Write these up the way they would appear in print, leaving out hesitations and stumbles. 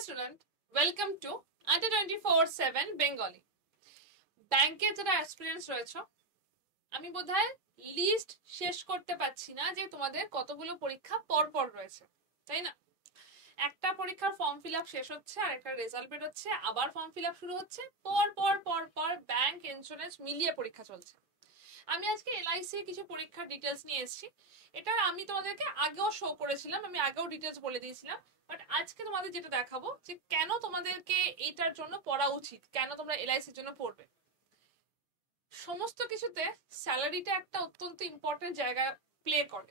student, welcome to Under 24/7 Bengali. ব্যাংকে যারা aspirants রয়েছে, আমি বোধহয় লিস্ট শেষ করতে পারছি না যে তোমাদের কতগুলো পরীক্ষা পর পর রয়েছে, তাই না? একটা পরীক্ষার ফর্ম ফিল আপ শেষ হচ্ছে আর একটা রেজাল্ট বেরোচ্ছে, আবার ফর্ম ফিল আপ শুরু হচ্ছে, পর পর পর পর ব্যাংক ইন্স্যুরেন্স মিলিয়ে পরীক্ষা চলছে। আমি আজকে এলআইসি কিছু পরীক্ষার ডিটেলস নিয়ে এসেছি। এটা আমি তোমাদেরকে আগেও শো করেছিলাম, আমি আগেও ডিটেলস বলে দিয়েছিলাম, বাট আজকে তোমাদের যেটা দেখাবো যে কেন তোমাদেরকে এইটার জন্য পড়া উচিত, কেন তোমরা এলআইসির জন্য পড়বে। সমস্ত কিছুতে স্যালারিটা একটা অত্যন্ত ইম্পর্টেন্ট জায়গা প্লে করে।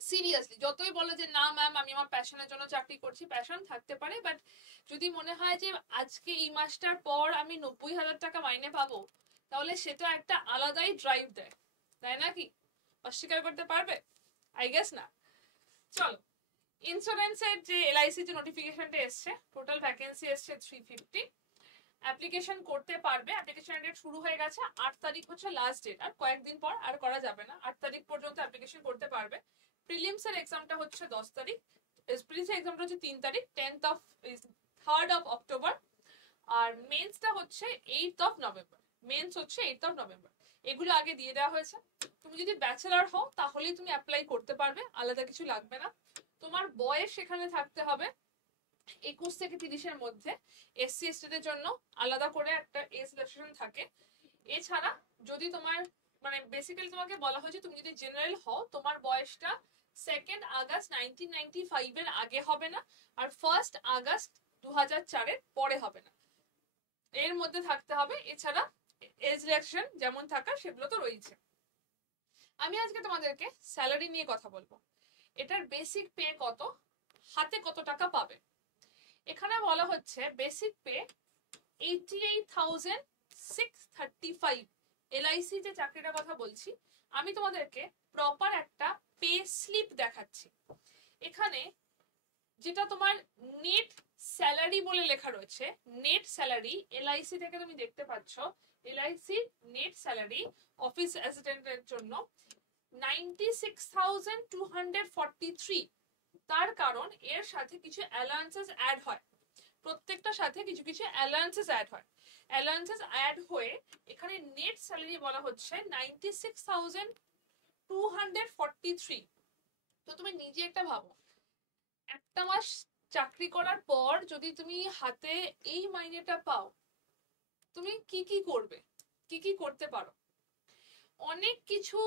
সিরিয়াসলি, যতই বলে যে না ম্যাম আমি আমার প্যাশনের জন্য চাকরি করছি, প্যাশন থাকতে পারে, বাট যদি মনে হয় যে আজকে এই মাসটার পর আমি 90,000 টাকা মাইনে পাবো, তাহলে সেটা একটা আলাদাই ড্রাইভ দেয়, তাই না? কি অস্বীকার করতে পারবে? আই গেস না। চলো, ইন্স্যুরেন্সের যে এলআইসি যে নোটিফিকেশনটা এসছে, টোটাল ভ্যাকেন্সি এসছে 350। অ্যাপ্লিকেশন করতে পারবে, অ্যাপ্লিকেশন ডেট শুরু হয়ে গেছে, 8 তারিখ হচ্ছে লাস্ট ডেট, আর কয়েকদিন পর আর করা যাবে না, 8 তারিখ পর্যন্ত অ্যাপ্লিকেশন করতে পারবে। প্রিলিমসের এক্সামটা হচ্ছে 10 তারিখ, প্রিলিমসের এক্সামটা হচ্ছে 3 তারিখ, 3rd of October, আর মেন্সটা হচ্ছে 8th of November। মেন্স হচ্ছে 8th of November। এগুলো আগে দিয়ে দেওয়া হয়েছে। তুমি যদি ব্যাচেলার হও তাহলেই তুমি অ্যাপ্লাই করতে পারবে, আলাদা কিছু লাগবে না। তোমার বয়স সেখানে থাকতে হবে 21 থেকে 30-এর মধ্যে। এসসি এসটিদের জন্য আলাদা করে একটা এজ রেস্ট্রিকশন থাকে। এছাড়া যদি তোমার মানে বেসিক্যালি তোমাকে বলা হয়েছে তুমি যদি জেনারেল হও, তোমার বয়সটা 2nd August 1995 এর আগে হবে না, আর 1st August 2004-এর পরে হবে না, এর মধ্যে থাকতে হবে। এছাড়া এজ রিলেকশন যেমন থাকা সেগুলো তো রয়েছে। আমি আজকে তোমাদেরকে স্যালারি নিয়ে কথা বলবো। এটার বেসিক পে কত, হাতে কত টাকা পাবে। এখানে বলা হচ্ছে বেসিক পে 88,635। এলআইসি যে চাকরিটার কথা বলছি, আমি তোমাদেরকে প্রপার একটা পে স্লিপ দেখাচ্ছি। এখানে যেটা তোমার নেট স্যালারি বলে লেখা রয়েছে, নেট স্যালারি এলআইসি থেকে তুমি দেখতে পাচ্ছ, এলআইসি নেট স্যালারি অফিস অ্যাসিস্ট্যান্টের জন্য 96,243। তার কারণ এর সাথে কিছু অ্যালাউন্সেস অ্যাড হয়, প্রত্যেকটার সাথে কিছু কিছু অ্যালাউন্সেস অ্যাড হয়। অ্যালাউন্সেস অ্যাড হয়ে এখানে নেট স্যালারি বলা হচ্ছে 96,243। তো তুমি নিজে একটা ভাবো, একটা মাস চাকরি করার পর যদি তুমি হাতে এই মাইনেটা পাও, তুমি কি কি করবে, কি কি করতে পারো? অনেক কিছু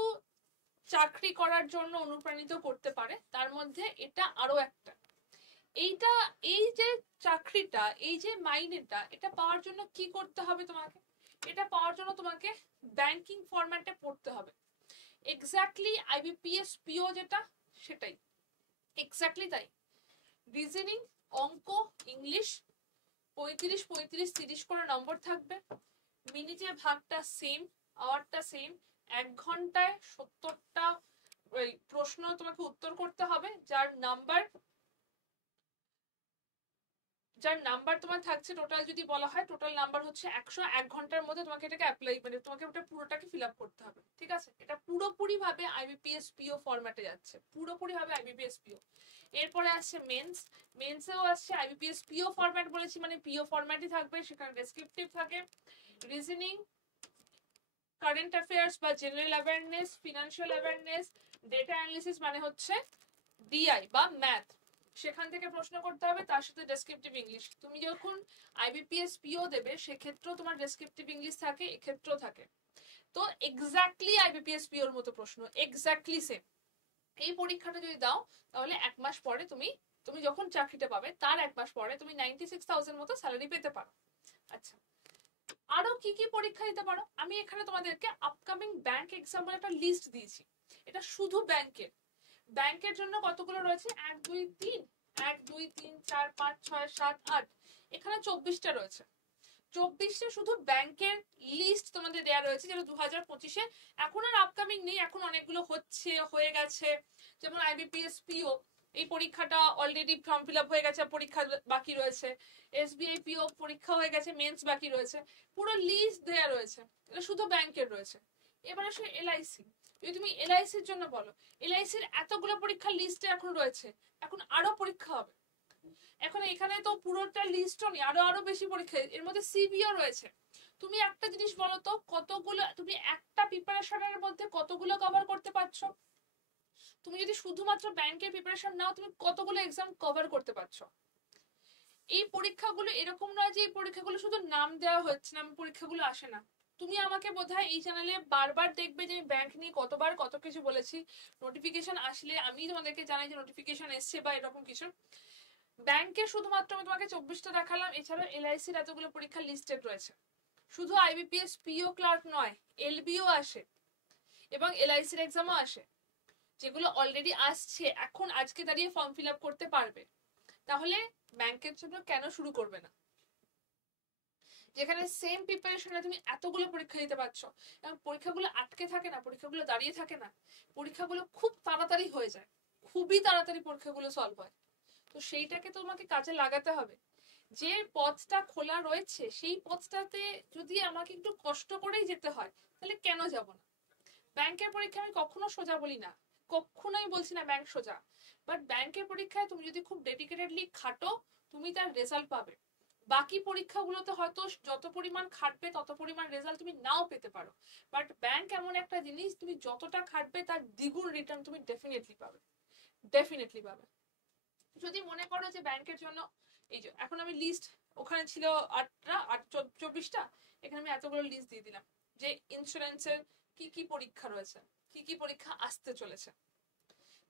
চাকরি করার জন্য অনুপ্রাণিত করতে পারে, তার মধ্যে এটা আরো একটা। এইটা, এই যে চাকরিটা, এই যে মাইনেটা, এটা পাওয়ার জন্য কি করতে হবে তোমাকে? এটা পাওয়ার জন্য তোমাকে ব্যাংকিং ফরম্যাটে পড়তে হবে। এক্স্যাক্টলি আইবিপিএস পিও যেটা, সেটাই এক্স্যাক্টলি তাই। রিজনিং, অঙ্ক, ইংলিশ 35-35-30 করে নম্বর থাকবে। মিনিটের ভাগটা সেম, আওয়ারটা সেম। 1 ঘন্টায় 70টা প্রশ্ন তোমাকে উত্তর করতে হবে, যার নাম্বার তোমার থাকছে টোটাল, যদি বলা হয় টোটাল নাম্বার হচ্ছে 100। 1 ঘন্টার মধ্যে তোমাকে এটাকে অ্যাপ্লাই মানে তোমাকে ওটা পুরোটাকে ফিল আপ করতে হবে, ঠিক আছে? এটা পুরোপুরি ভাবে আইবিপিএস পিও ফরম্যাটে যাচ্ছে, পুরোপুরি ভাবে আইবিপিএস পিও। এরপরে আসছে মেন্স, মেন্সেও আসছে আইবিপিএস পিও ফরম্যাট বলেছি, মানে পিও ফরম্যাটই থাকবে, সেখানে ডেসক্রিপটিভ থাকে। রিজনিং, কারেন্ট অ্যাফেয়ার্স বা general awareness, financial awareness, data analysis মানে হচ্ছে ডিআই বা ম্যাথ, সেখান থেকে প্রশ্ন করতে হবে, তার সাথে ডেসক্রিপটিভ ইংলিশ। তুমি যখন আইবিপিএস পিও দেবে সেক্ষেত্রেও তোমার ডেসক্রিপটিভ ইংলিশ থাকে, এক্ষেত্রেও থাকে। তো এক্স্যাক্টলি আইবিপিএস পিওর মতো প্রশ্ন, এক্স্যাক্টলি সেম। এই পরীক্ষাটা যদি দাও তাহলে 1 মাস পরে তুমি যখন চাকরিটা পাবে তার 1 মাস পরে তুমি 96,000 মতো স্যালারি পেতে পারো। আচ্ছা, আরো কি কি পরীক্ষা দিতে পারো? আমি এখানে তোমাদেরকে আপকামিং ব্যাংক এক্সাম্পল একটা লিস্ট দিয়েছি। এটা শুধু ব্যাংকের জন্য কতগুলো রয়েছে, 1 2 3 1 2 3 4 5 6 7 8, এখানে 24টা রয়েছে। 24টা শুধু ব্যাংকের লিস্ট তোমাদের দেয়া রয়েছে, যেটা 2025-এ। এখন আর আপকামিং নেই, এখন অনেকগুলো হয়ে গেছে। যেমন আইবিপিএস পিও, এই পরীক্ষাটা অলরেডি ফর্ম ফিল আপ হয়ে গেছে, পরীক্ষা বাকি রয়েছে। এসবিআই পিও পরীক্ষা হয়ে গেছে, মেন্স বাকি রয়েছে। পুরো লিস্ট দেয়া রয়েছে, এটা শুধু ব্যাংকের রয়েছে। এবার আসে এলআইসি। যদি তুমি এলআইসির জন্য বলো, এলআইসির এতগুলো পরীক্ষার লিস্টে এখন রয়েছে, এখন আরো পরীক্ষা হবে। এখন এখানে তো পুরোটা লিস্টও নেই, আরো বেশি পরীক্ষা, এর মধ্যে সিবিও রয়েছে। তুমি একটা জিনিস বলো তো, কতগুলো তুমি একটা প্রিপারেশনের মধ্যে কতগুলো কভার করতে পারছো? তুমি যদি শুধুমাত্র ব্যাংকের প্রিপারেশন নাও, তুমি কতগুলো এক্সাম কভার করতে পারছো? এই পরীক্ষাগুলো এরকম নয় যে এই পরীক্ষাগুলো শুধু নাম দেওয়া হচ্ছে না, পরীক্ষাগুলো আসে না। তুমি আমাকে বোধহয় এই চ্যানেলে বারবার দেখবে যে আমি ব্যাংক নিয়ে কতবার কত কিছু বলেছি। নোটিফিকেশন আসলে আমি তোমাদেরকে জানাই যে নোটিফিকেশন এসছে বা এরকম কিছু। ব্যাংকে শুধুমাত্র আমি তোমাকে 24টা দেখালাম, এছাড়াও এলআইসির এতগুলো পরীক্ষা লিস্টেড রয়েছে। শুধু আইবিপিএস পিও ক্লার্ক নয়, এলবিও আসে এবং এলআইসির এক্সামও আসে, যেগুলো অলরেডি আসছে, এখন আজকে দাঁড়িয়ে ফর্ম ফিল আপ করতে পারবে। তাহলে ব্যাংকের জন্য কেন শুরু করবে না? যেখানে সেম প্রিপারেশনে তুমি এতগুলো পরীক্ষা দিতে পারছো, এবং পরীক্ষাগুলো আটকে থাকে না, পরীক্ষাগুলো দাঁড়িয়ে থাকে না, পরীক্ষাগুলো খুব তাড়াতাড়ি হয়ে যায়, খুবই তাড়াতাড়ি পরীক্ষাগুলো সলভ হয়। তো সেইটাকে তোমাকে কাজে লাগাতে হবে। যে পথটা খোলা রয়েছে সেই পথটাতে যদি আমাকে একটু কষ্ট করেই যেতে হয়, তাহলে কেন যাব না? ব্যাংকের পরীক্ষা আমি কখনো সোজা বলি না, কখনোই বলছি না ব্যাংক সোজা, বাট ব্যাংকের পরীক্ষায় তুমি যদি খুব ডেডিকেটেডলি খাটো, তুমি তার রেজাল্ট পাবে। বাকি পরীক্ষাগুলোতে হয়তো যত পরিমাণ খাটবে তত পরিমাণ রেজাল্ট তুমি নাও পেতে পারো, বাট ব্যাংক এমন একটা জিনিস, তুমি যতটা খাটবে তার দ্বিগুণ রিটার্ন তুমি ডেফিনেটলি পাবে, ডেফিনেটলি পাবে। যদি মনে করো যে ব্যাংকের জন্য, এই যে এখন আমি লিস্ট, ওখানে ছিল 24টা, এখানে আমি এতগুলো লিস্ট দিয়ে দিলাম যে ইন্স্যুরেন্সের কি কি পরীক্ষা রয়েছে, কি কি পরীক্ষা আসতে চলেছে,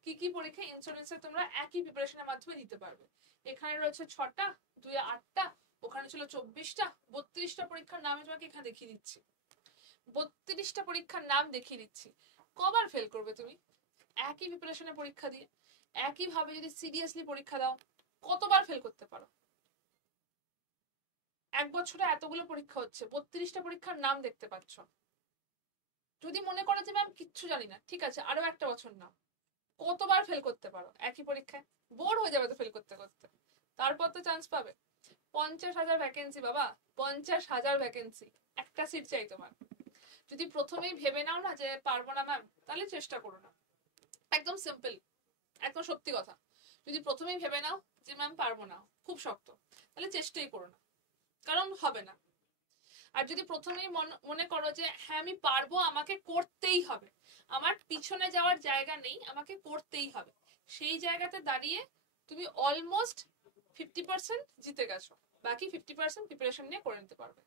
কি কি পরীক্ষা ইন্স্যুরেন্সের তোমরা একই প্রিপারেশনের মাধ্যমে দিতে পারবে। এখানে রয়েছে 6টা, 2 8টা, ওখানে ছিল 24টা, 32টা পরীক্ষার নাম তোমাকে এখানে দেখিয়ে দিচ্ছি, 32টা পরীক্ষার নাম দেখিয়ে দিচ্ছি। কবার ফেল করবে তুমি একই প্রিপারেশনের পরীক্ষা দিয়ে? একই ভাবে যদি সিরিয়াসলি পরীক্ষা দাও, কতবার ফেল করতে পারো? এক বছরে এতগুলো পরীক্ষা হচ্ছে, 32টা পরীক্ষার নাম দেখতে পাচ্ছ। যদি মনে করো যে ম্যাম কিচ্ছু জানি না, ঠিক আছে, আরো একটা বছর নাও, কতবার ফেল করতে পারো একই পরীক্ষায়? বোর হয়ে যাবে তো ফেল করতে করতে, তারপর তো চান্স পাবে। 50,000 ভ্যাকেন্সি বাবা, 50,000 ভ্যাকেন্সি, একটা সিট চাই তোমার। যদি প্রথমেই ভেবে নাও না যে পারবো না ম্যাম, তাহলে চেষ্টা করো না। একদম সিম্পল, একদম সত্যি কথা। যদি প্রথমেই ভেবে নাও যে ম্যাম পারবো না, খুব শক্ত, তাহলে চেষ্টাই করো না, কারণ হবে না। আর যদি প্রথমেই মনে করো যে হ্যাঁ আমি পারবো, আমাকে করতেই হবে, আমার পিছনে যাওয়ার জায়গা নেই, আমাকে করতেই হবে, সেই জায়গাতে দাঁড়িয়ে তুমি অলমোস্ট 50% জিতে গেছো, বাকি 50% প্রিপারেশন নিয়ে করে নিতে পারবে।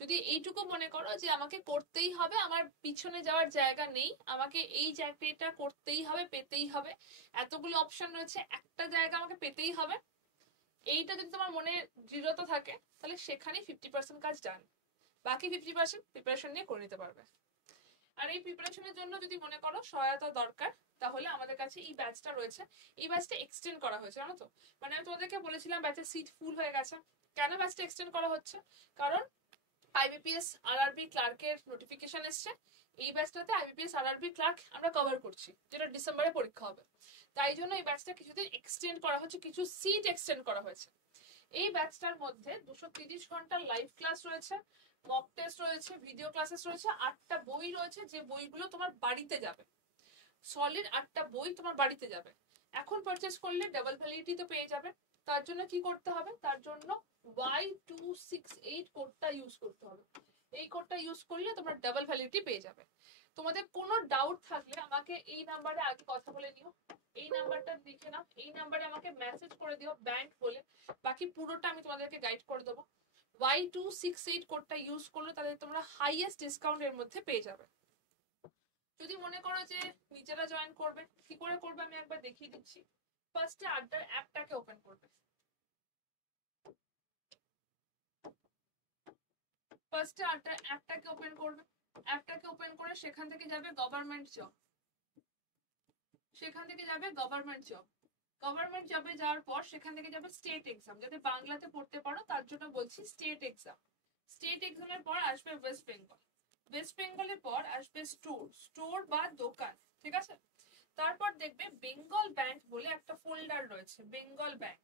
যদি এইটুকু মনে করো যে আমাকে করতেই হবে, আমার পিছনে যাওয়ার জায়গা নেই, আমাকে এই চাকরিটা করতেই হবে, পেতেই হবে, এতগুলো অপশন রয়েছে, একটা জায়গা আমাকে পেতেই হবে, এইটা যদি তোমার মনে দৃঢ়তা থাকে, তাহলে সেখানেই 50% কাজ ডান, বাকি 50% প্রিপারেশন নিয়ে করে নিতে পারবে। আর এই প্রিপারেশনের জন্য যদি মনে করো সহায়তা দরকার, তাহলে আমাদের কাছে এই ব্যাচটা রয়েছে, এই ব্যাচটা এক্সটেন্ড করা হয়েছে, জানো তো? মানে আমি তোমাদেরকে বলেছিলাম ব্যাচের সিট ফুল হয়ে গেছে, কেন ব্যাচটা এক্সটেন্ড করা হচ্ছে? কারণ আইবিপিএস আরআরবি ক্লার্কের নোটিফিকেশন এসছে, এই ব্যাচটাতে আইবিপিএস আরআরবি ক্লার্ক আমরা কভার করছি, যেটা ডিসেম্বরে পরীক্ষা হবে, তাই জন্য এই ব্যাচটা কিছুদিন এক্সটেন্ড করা হচ্ছে, কিছু সিট এক্সটেন্ড করা হয়েছে। এই ব্যাচটার মধ্যে 230 ঘন্টার লাইভ ক্লাস রয়েছে, মক টেস্ট রয়েছে, ভিডিও ক্লাসেস রয়েছে, 8টা বই রয়েছে, যে বইগুলো তোমার বাড়িতে যাবে, সলিড 8টা বই তোমার বাড়িতে যাবে। এখন পারচেস করলে ডাবল ভ্যালিডিটি তো পেয়ে যাবে। তার জন্য কি করতে হবে? তার জন্য Y268 কোডটা ইউজ করতে হবে। এই কোডটা ইউজ করলে তোমরা ডাবল ভ্যালিডিটি পেয়ে যাবে। তোমাদের কোনো ডাউট থাকলে আমাকে এই নাম্বারে আগে কথা বলে নিও, এই নাম্বারটা লিখে নাও, এই নাম্বারে আমাকে মেসেজ করে দিও ব্যাংক বলে, বাকি পুরোটা আমি তোমাদেরকে গাইড করে দেবো। Y268 কোডটা ইউজ করলে তাদের তোমরা হাইয়েস্ট ডিসকাউন্টের মধ্যে পেয়ে যাবে। যদি মনে করো যে নিজেরা জয়েন করবে, কি করে করবে আমি একবার দেখিয়ে দিচ্ছি। ফার্স্টে আড্ডার অ্যাপটাকে ওপেন করবে, ফার্স্টে আড্ডার অ্যাপটাকে ওপেন করবে, অ্যাপটাকে ওপেন করে সেখান থেকে যাবে গভর্নমেন্ট জব, সেখান থেকে যাবে গভর্নমেন্ট জব, গভর্নমেন্ট জবে যাওয়ার পর সেখান থেকে যাবে স্টেট এক্সাম, যাতে বাংলাতে পড়তে পারো তার জন্য বলছি স্টেট এক্সাম। স্টেট এক্সামের পর আসবে ওয়েস্ট বেঙ্গল, ওয়েস্ট বেঙ্গলের পর আসবে স্টোর, স্টোর বা দোকান, ঠিক আছে? তারপর দেখবে বেঙ্গল ব্যাংক বলে একটা ফোল্ডার রয়েছে, বেঙ্গল ব্যাংক,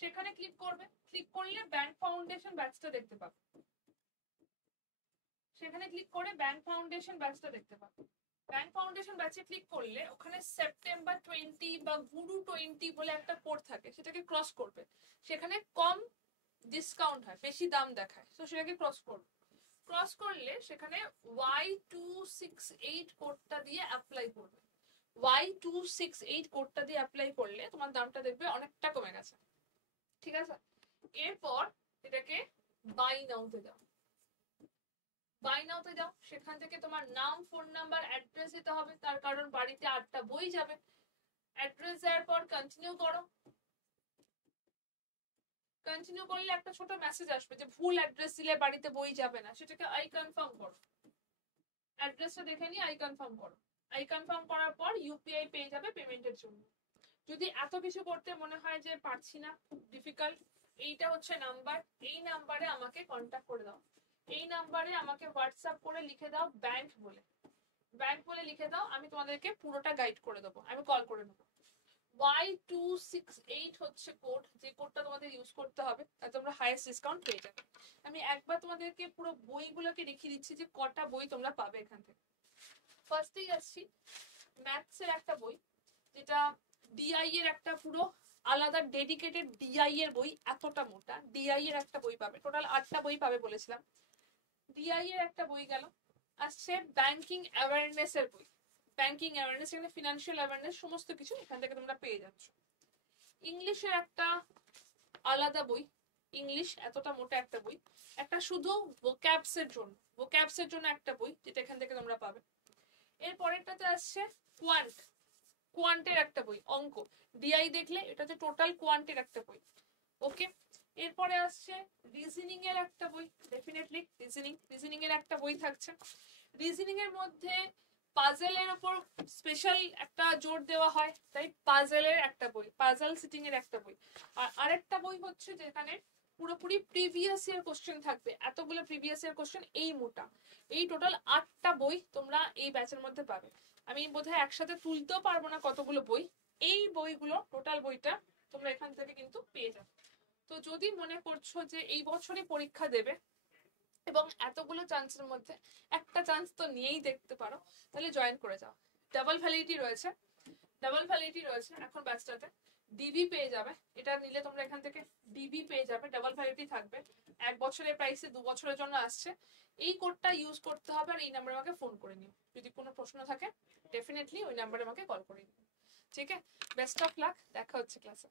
সেখানে ক্লিক করবে, ক্লিক করলে ব্যাংক ফাউন্ডেশন ব্যাচটা দেখতে পাবে, সেখানে ক্লিক করে ব্যাংক ফাউন্ডেশন ব্যাচটা দেখতে পাবে। ব্যাংক ফাউন্ডেশন ব্যাচে ক্লিক করলে ওখানে সেপ্টেম্বর বা গুরু 20 বলে একটা কোড থাকে, সেটাকে ক্রস করবে, সেখানে কম ডিসকাউন্ট হয়, বেশি দাম দেখায়, তো সেটাকে ক্রস করবে। ক্রস করলে সেখানে Y268 কোডটা দিয়ে অ্যাপ্লাই করবে। Y268 কোডটা দিয়ে অ্যাপ্লাই করলে তোমার দামটা দেখবে অনেকটা কমে গেছে, ঠিক আছে। এরপর এটাকে বাই নাওতে দাও। বাই নাওতে দাও, সেখান থেকে তোমার নাম, ফোন নাম্বার, অ্যাড্রেস দিতে হবে, তার কারণ বাড়িতে 8টা বই যাবে। অ্যাড্রেস দেওয়ার পর কন্টিনিউ করো। কন্টিনিউ করলে একটা ছোট মেসেজ আসবে যে ভুল অ্যাড্রেস দিলে বাড়িতে বই যাবে না, সেটাকে আই কনফার্ম করো। অ্যাড্রেসটা দেখে নিয়ে আই কনফার্ম করো। আই কনফার্ম করার পর ইউপিআই পেয়ে যাবে পেমেন্টের জন্য। যদি এত কিছু করতে মনে হয় যে পারছি না, খুব ডিফিকাল্ট, এইটা হচ্ছে নাম্বার, এই নাম্বারে আমাকে কন্ট্যাক্ট করে দাও। এই নাম্বারে আমাকে হোয়াটসঅ্যাপ করে লিখে দাও ব্যাংক বলে, ব্যাংক বলে লিখে দাও, আমি তোমাদেরকে পুরোটা গাইড করে দেবো, আমি কল করে নেবো। Y268 হচ্ছে কোড, যে কোডটা তোমাদের ইউজ করতে হবে, তাতে তোমরা হাইয়েস্ট ডিসকাউন্ট পেয়ে যাবে। আমি একবার তোমাদেরকে পুরো বইগুলোকে দেখিয়ে দিচ্ছি যে কটা বই তোমরা পাবে এখান থেকে। ফার্স্টেই আসছি ম্যাথসের একটা বই, যেটা ডিআই এর একটা পুরো আলাদা ডেডিকেটেড ডিআই এর বই, এতটা মোটা ডিআই এর একটা বই পাবে, টোটাল 8টা বই পাবে বলেছিলাম। ডিআই এর একটা বই গেল। আসছে ব্যাংকিং অ্যাওয়ারনেস এর বই, ব্যাংকিং অ্যাওয়ারনেস, এখানে ফিনান্সিয়াল অ্যাওয়ারনেস সমস্ত কিছু এখান থেকে তোমরা পেয়ে যাচ্ছ। ইংলিশের একটা আলাদা বই, ইংলিশ এতটা মোটা একটা বই, একটা শুধু ভোক্যাবস এর জন্য, ভোক্যাবস এর জন্য একটা বই, যেটা এখান থেকে তোমরা পাবে। এর পরেরটাতে আসছে কোয়ান্ট, কোয়ান্টের একটা বই, অঙ্ক, ডিআই দেখলে এটা হচ্ছে টোটাল কোয়ান্টের একটা বই, ওকে। এরপরে আসছে রিজনিং এর একটা বই, ডেফিনেটলি রিজনিং এর একটা বই থাকছে। রিজনিং এর মধ্যে পাজেলের উপর স্পেশাল একটা জোর দেওয়া হয়, তাই পাজেলের একটা বই, পাজল সিটিং এর একটা বই। আর আরেকটা বই হচ্ছে যেখানে পুরোপুরি প্রিভিয়াস ইয়ার কোশ্চেন থাকবে, এতগুলো প্রিভিয়াস ইয়ার কোশ্চেন, এই মোটা। এই টোটাল 8টা বই তোমরা এই ব্যাচের মধ্যে পাবে। আমি বোধহয় একসাথে তুলতেও পারবো না কতগুলো বই, এই বইগুলো টোটাল বইটা তোমরা এখান থেকে কিন্তু পেয়ে যাবে। তো যদি মনে করছো যে এই বছরই পরীক্ষা দেবে এবং এতগুলো চান্সের মধ্যে একটা চান্স তো নিয়েই দেখতে পারো, তাহলে জয়েন করে যাও। ডাবল ভ্যালিডিটি রয়েছে, ডাবল ভ্যালিডিটি রয়েছে এখন ব্যাচটাতে। ডিবি পেয়ে যাবে, এটা নিলে তোমরা এখান থেকে ডিবি পেয়ে যাবে, ডাবল ভ্যালিডিটি থাকবে, 1 বছরের প্রাইসে 2 বছরের জন্য আসছে। এই কোডটা ইউজ করতে হবে, আর এই নাম্বারে আমাকে ফোন করে নিও, যদি কোনো প্রশ্ন থাকে ডেফিনেটলি ওই নাম্বারে আমাকে কল করে নিও, ঠিক আছে। বেস্ট অফ লাক, দেখা হচ্ছে ক্লাসে।